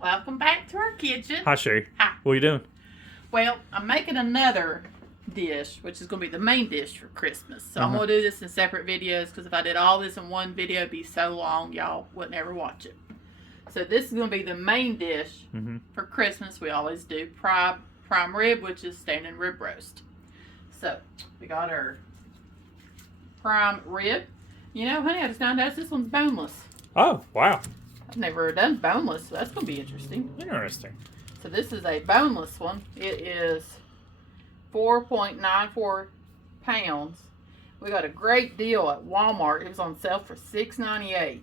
Welcome back to our kitchen. Hi, Sherry. Hi. What are you doing? Well, I'm making another dish, which is going to be the main dish for Christmas. So I'm going to do this in separate videos because if I did all this in one video, it'd be so long, y'all wouldn't ever watch it. So this is going to be the main dish for Christmas. We always do prime rib, which is standing rib roast. So we got our prime rib. You know, honey, I just found out this one's boneless. Oh, wow. I've never done boneless, so that's going to be interesting. Interesting. So this is a boneless one. It is 4.94 pounds. We got a great deal at Walmart. It was on sale for $6.98.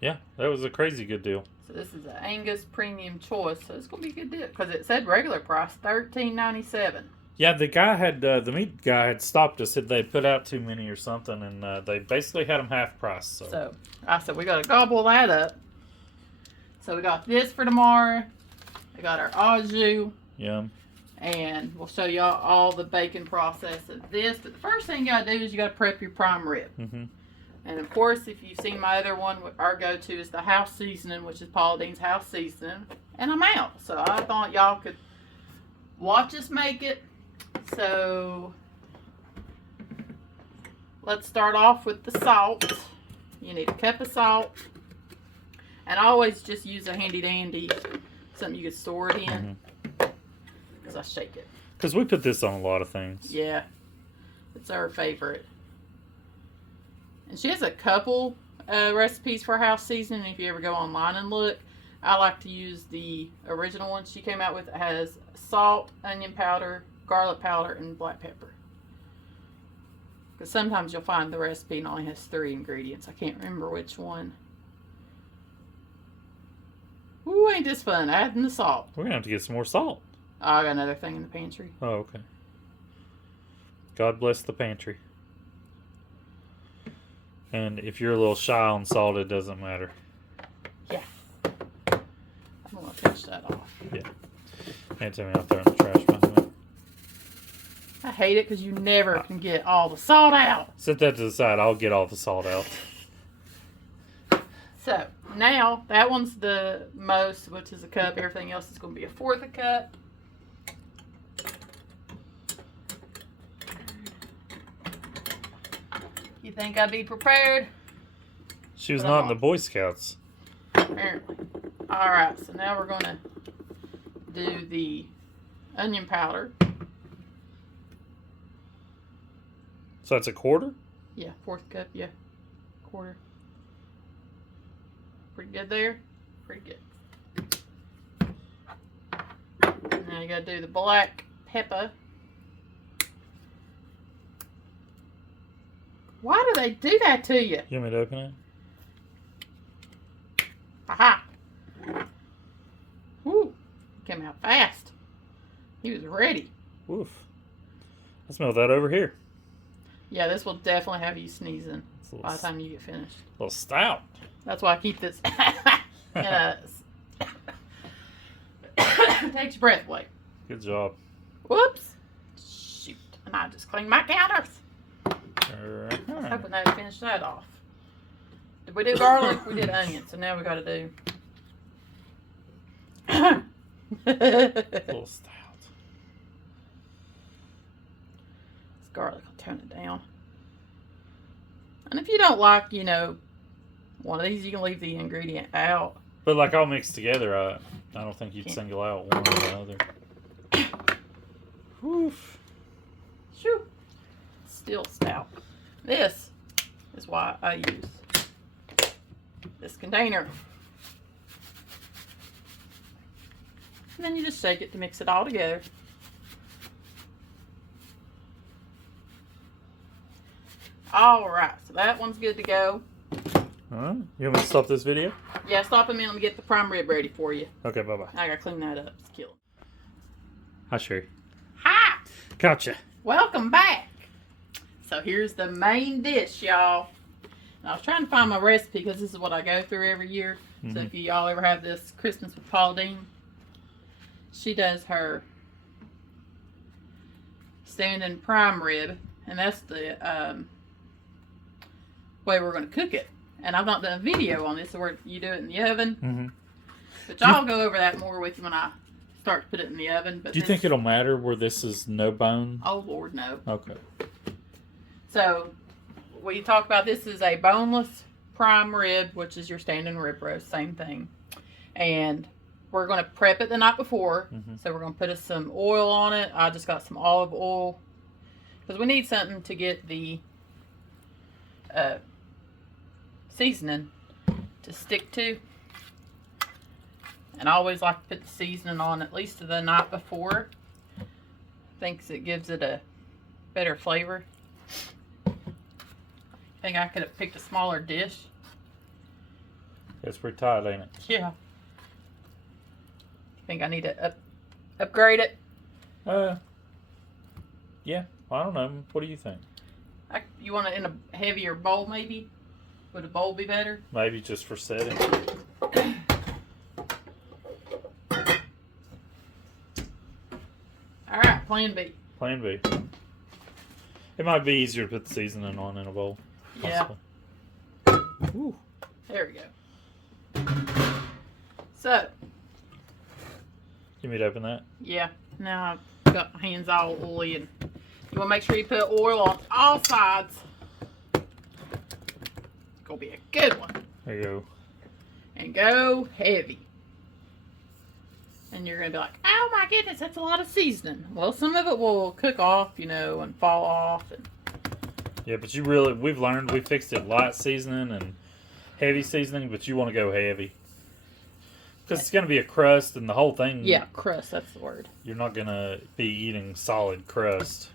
Yeah, that was a crazy good deal. So this is an Angus Premium Choice. So it's going to be a good deal because it said regular price $13.97. Yeah, the guy had, the meat guy had stopped us. Said they put out too many or something, and they basically had them half price. So I said, we got to gobble that up. So we got this for tomorrow. We got our au jus. Yum. And we'll show y'all all the baking process of this. But the first thing you got to do is you got to prep your prime rib. And of course, if you've seen my other one, our go-to is the house seasoning, which is Paula Deen's house seasoning. And I'm out. So I thought y'all could watch us make it. So let's start off with the salt. You need a cup of salt. And I always just use a handy dandy, something you could store it in. Because I shake it. Because we put this on a lot of things. Yeah. It's our favorite. And she has a couple recipes for house seasoning. If you ever go online and look, I like to use the original one she came out with. It has salt, onion powder, garlic powder, and black pepper. Because sometimes you'll find the recipe and only has 3 ingredients. I can't remember which one. Ooh, ain't this fun? Adding the salt. We're going to have to get some more salt. Oh, I got another thing in the pantry. Oh, okay. God bless the pantry. And if you're a little shy on salt, it doesn't matter. Yeah. I'm going to finish that off. Yeah. Hand to me out there in the trash behind me. I hate it because you never can get all the salt out. Set that to the side. I'll get all the salt out. So, now, that one's the most, which is a cup. Everything else is going to be a 1/4 a cup. You think I'd be prepared? She was not in the Boy Scouts. Apparently. Alright, so now we're going to do the onion powder. So that's a 1/4? Yeah, 1/4 cup, yeah. 1/4. Pretty good there? Pretty good. Now you gotta do the black pepper. Why do they do that to you? You want me to open it? Aha! Woo! He came out fast. He was ready. Woof. I smell that over here. Yeah, this will definitely have you sneezing by the time you get finished. A little stout. That's why I keep this. Takes your breath away. Good job. Whoops. Shoot. And I just cleaned my counters. I was hoping they would finish that off. Did we do garlic? We did onion. So now we got to do. A little stout. This garlic will tone it down. And if you don't like, you know, one of these, you can leave the ingredient out. But like all mixed together, I don't think you'd single out one or the other. Woof. Shoo. Still stout. This is why I use this container. And then you just shake it to mix it all together. Alright, so that one's good to go. Alright. You want me to stop this video? Yeah, stop a minute. Let me get the prime rib ready for you. Okay, bye-bye. I gotta clean that up. It's killing. Hi, Sherry. Hi! Gotcha. Welcome back. So here's the main dish, y'all. And I was trying to find my recipe because this is what I go through every year. So if y'all ever have this Christmas with Paula Deen, she does her standing prime rib. And that's the way we're going to cook it. And I've not done a video on this, so you do it in the oven. But I'll go over that more with you when I start to put it in the oven. But do you think it'll matter where this is no bone? Oh, Lord, no. Okay. So, we talk about this is a boneless prime rib, which is your standing rib roast, same thing. And we're going to prep it the night before. Mm-hmm. So, we're going to put some oil on it. I just got some olive oil because we need something to get the seasoning to stick to. And I always like to put the seasoning on at least the night before. Thinks it gives it a better flavor. I think I could have picked a smaller dish. It's pretty tight, ain't it? Yeah. I think I need to upgrade it. Yeah. I don't know. What do you think? You want it in a heavier bowl, maybe? Would a bowl be better? Maybe just for setting. All right, plan B. Plan B. It might be easier to put the seasoning on in a bowl. Yeah. Ooh. There we go. So. You want me to open that? Yeah. Now I've got my hands all oily, and you want to make sure you put oil on all sides. It's gonna be a good one. There you go. And go heavy. And you're going to be like, oh my goodness, that's a lot of seasoning. Well, some of it will cook off, and fall off. And yeah, but we've learned, we fixed it light seasoning and heavy seasoning, but you want to go heavy. Because it's going to be a crust and the whole thing. Yeah, crust, that's the word. You're not going to be eating solid crust.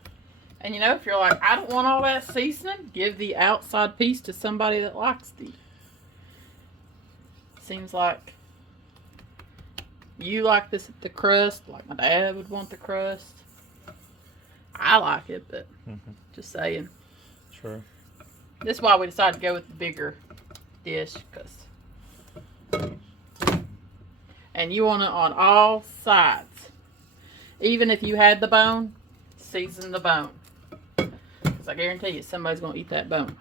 And if you're like, I don't want all that seasoning, give the outside piece to somebody that likes the. Seems like you like the crust, like my dad would want the crust. I like it, but just saying. Sure. This is why we decided to go with the bigger dish, and you want it on all sides. Even if you had the bone, season the bone. Because I guarantee you somebody's going to eat that bone.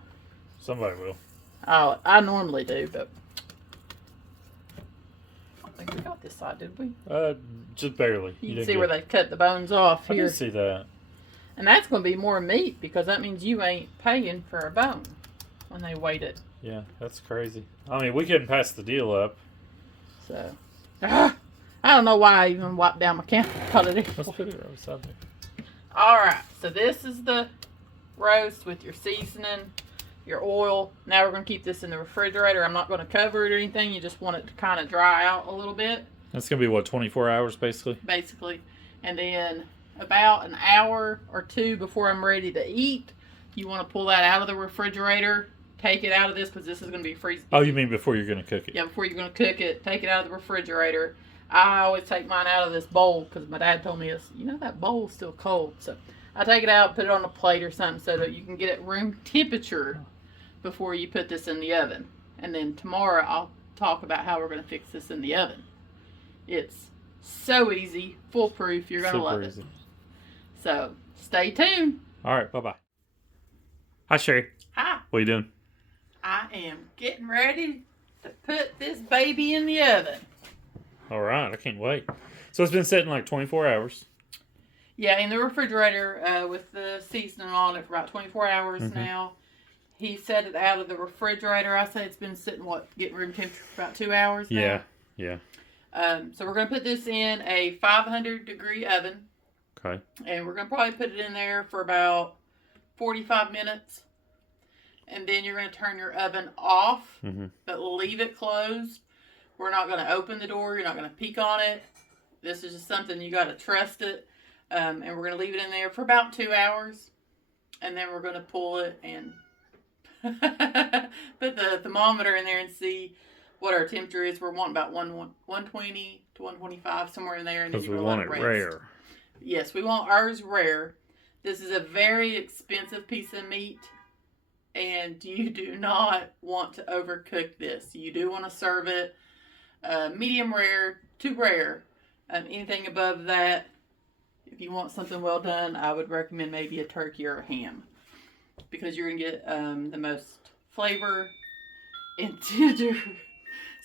Somebody will. Oh, I normally do, but I don't think we got this side, did we? Just barely. You can see where they cut the bones off here. I can see that. And that's going to be more meat because that means you ain't paying for a bone when they weighed it. Yeah, that's crazy. I mean, we couldn't pass the deal up. So, I don't know why I even wiped down my camera. Let's put it right beside there. Alright, so this is the roast with your seasoning, your oil. Now we're going to keep this in the refrigerator. I'm not going to cover it or anything. You just want it to kind of dry out a little bit. That's going to be, what, 24 hours basically? Basically. And then about an hour or two before I'm ready to eat, you want to pull that out of the refrigerator. Take it out of this because this is going to be freeze. Oh, you mean before you're going to cook it? Yeah, before you're going to cook it. Take it out of the refrigerator. I always take mine out of this bowl because my dad told me, that bowl's still cold. So I take it out, put it on a plate or something so that you can get it room temperature before you put this in the oven. And then tomorrow I'll talk about how we're going to fix this in the oven. It's so easy, foolproof. You're going to love it. So stay tuned. All right, bye-bye. Hi, Sherry. Hi. What are you doing? I am getting ready to put this baby in the oven. All right, I can't wait. So it's been sitting like 24 hours. Yeah, in the refrigerator with the seasoning on it for about 24 hours now. He set it out of the refrigerator. I say it's been sitting, getting room temperature for about 2 hours now. Yeah. So we're going to put this in a 500-degree oven. Okay. And we're going to probably put it in there for about 45 minutes. And then you're going to turn your oven off, but leave it closed. We're not going to open the door. You're not going to peek on it. This is just something you got to trust it. And we're going to leave it in there for about 2 hours. And then we're going to pull it and put the thermometer in there and see what our temperature is. We're wanting about 120 to 125, somewhere in there. Because we want it rare. Yes, we want ours rare. This is a very expensive piece of meat. And you do not want to overcook this. You do want to serve it medium rare to rare. Anything above that, if you want something well done, I would recommend maybe a turkey or a ham. Because you're going to get the most flavor and tender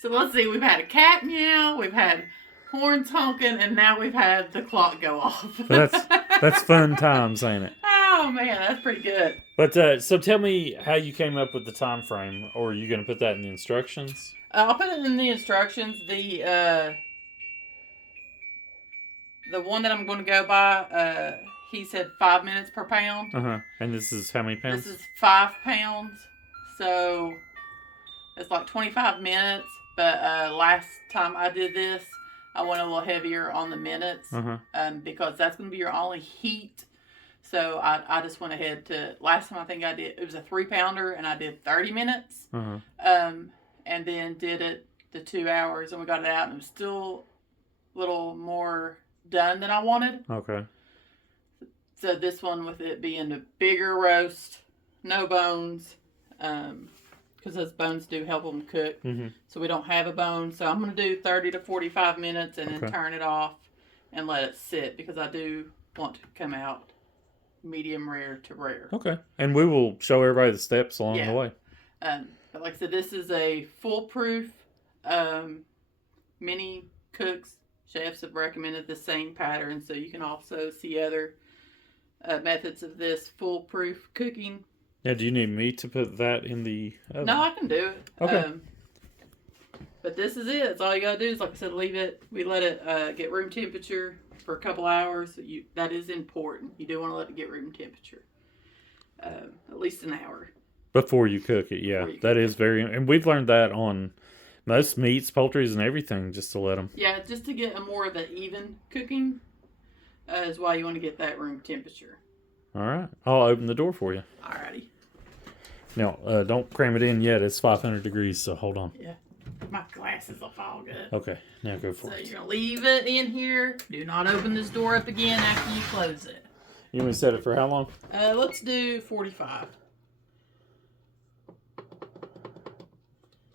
So let's see. We've had a cat meow. We've had horns honking, and now we've had the clock go off. That's fun times, ain't it? Oh man, that's pretty good. But so tell me how you came up with the time frame, or are you going to put that in the instructions? I'll put it in the instructions. The one that I'm going to go by, he said 5 minutes per pound. And this is how many pounds? This is 5 pounds, so it's like 25 minutes. But last time I did this, I went a little heavier on the minutes because that's going to be your only heat. So I just went ahead to, last time I think I did, it was a 3-pounder, and I did 30 minutes. And then did it the 2 hours, and we got it out, and it was still a little more done than I wanted. Okay. So this one, with it being a bigger roast, no bones, because those bones do help them cook. So we don't have a bone. So I'm going to do 30 to 45 minutes and then turn it off and let it sit, because I do want to come out medium rare to rare. Okay. And we will show everybody the steps along the way. But like I said, this is a foolproof. Many cooks, chefs have recommended the same pattern, so you can also see other methods of this foolproof cooking. Now, do you need me to put that in the oven? No, I can do it. Okay. But this is it. It's all you gotta do is, like I said, leave it. We let it get room temperature for a couple hours. That is important. You do want to let it get room temperature, at least an hour. Before you cook it, that is very, and we've learned that on most meats, poultries, and everything, just to let them. Yeah, just to get a more of an even cooking is why you want to get that room temperature. All right, I'll open the door for you. Alrighty. Now, don't cram it in yet. It's 500 degrees, so hold on. Yeah, my glasses will fall good. Okay, now go for it. So you're gonna leave it in here. Do not open this door up again after you close it. You want me to set it for how long? Let's do 45.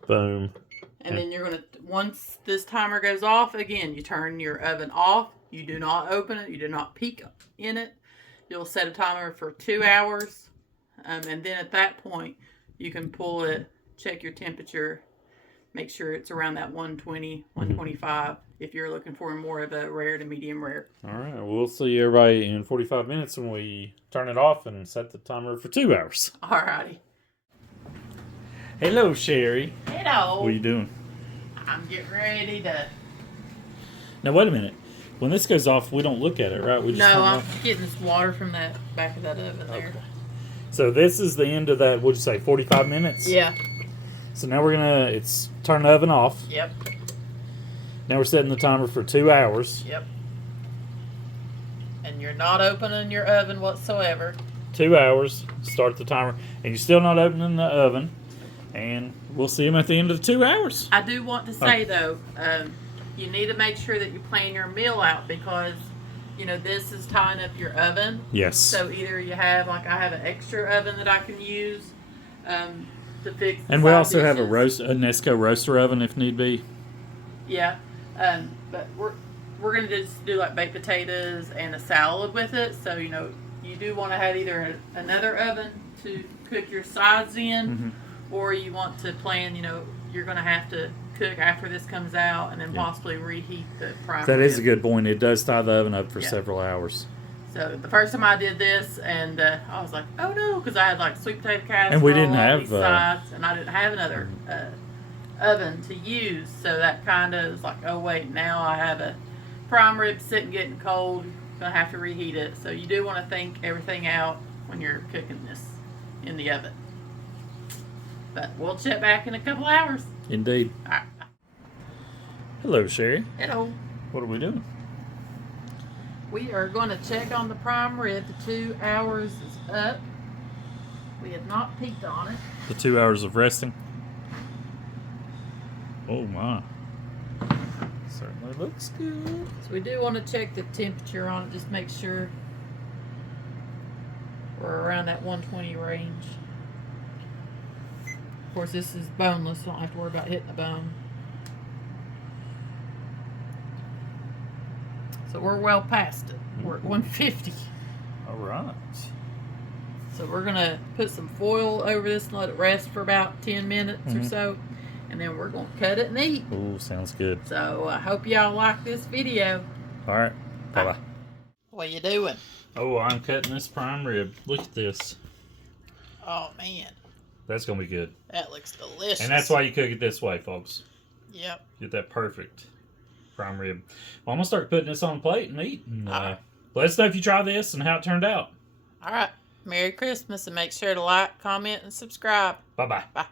Boom. And then you're going to, once this timer goes off, again, you turn your oven off. You do not open it. You do not peek in it. You'll set a timer for 2 hours. And then at that point, you can pull it, check your temperature, make sure it's around that 120, 125 if you're looking for more of a rare to medium rare. All right. We'll see everybody in 45 minutes when we turn it off and set the timer for 2 hours. All righty. Hello, Sherry. Hello. What are you doing? I'm getting ready to... Now, wait a minute. When this goes off, we don't look at it, right? We just turn it I'm off? getting this water from that back of that oven there. Okay. So this is the end of that, what'd you say, 45 minutes? Yeah. So now we're going to, turn the oven off. Yep. Now we're setting the timer for 2 hours. Yep. And you're not opening your oven whatsoever. 2 hours, start the timer. And you're still not opening the oven. And we'll see them at the end of the 2 hours. I do want to say, though, you need to make sure that you plan your meal out, because, this is tying up your oven. Yes. So either you have, like I have an extra oven that I can use to fix the And we side also have a dishes. Nesco roaster oven if need be. Yeah. But we're going to just do like baked potatoes and a salad with it. So, you do want to have either another oven to cook your sides in, or you want to plan, you're going to have to cook after this comes out and then possibly reheat the prime That rib. is a good point. It does tie the oven up for several hours. So the first time I did this, and I was like, oh no, because I had like sweet potato casserole And we didn't on have these sides, and I didn't have another oven to use. So that kind of was like, oh wait, now I have a prime rib sitting getting cold. Gonna have to reheat it. So you do want to think everything out when you're cooking this in the oven. But we'll check back in a couple hours. Indeed. All right. Hello, Sherry. Hello. What are we doing? We are going to check on the prime rib. The 2 hours is up. We have not peeked on it. The 2 hours of resting. Oh my. Certainly looks good. So we do want to check the temperature on it. Just make sure we're around that 120 range. Of course, this is boneless, so don't have to worry about hitting the bone. So we're well past it. We're at 150. All right. So we're going to put some foil over this and let it rest for about 10 minutes or so. and then we're going to cut it and eat. Ooh, sounds good. So I hope y'all like this video. All right. Bye-bye. What you doing? Oh, I'm cutting this prime rib. Look at this. Oh, man. That's going to be good. That looks delicious. And that's why you cook it this way, folks. Yep. Get that perfect prime rib. Well, I'm going to start putting this on a plate and eat. And, let us know if you try this and how it turned out. All right. Merry Christmas, and make sure to like, comment, and subscribe. Bye-bye. Bye.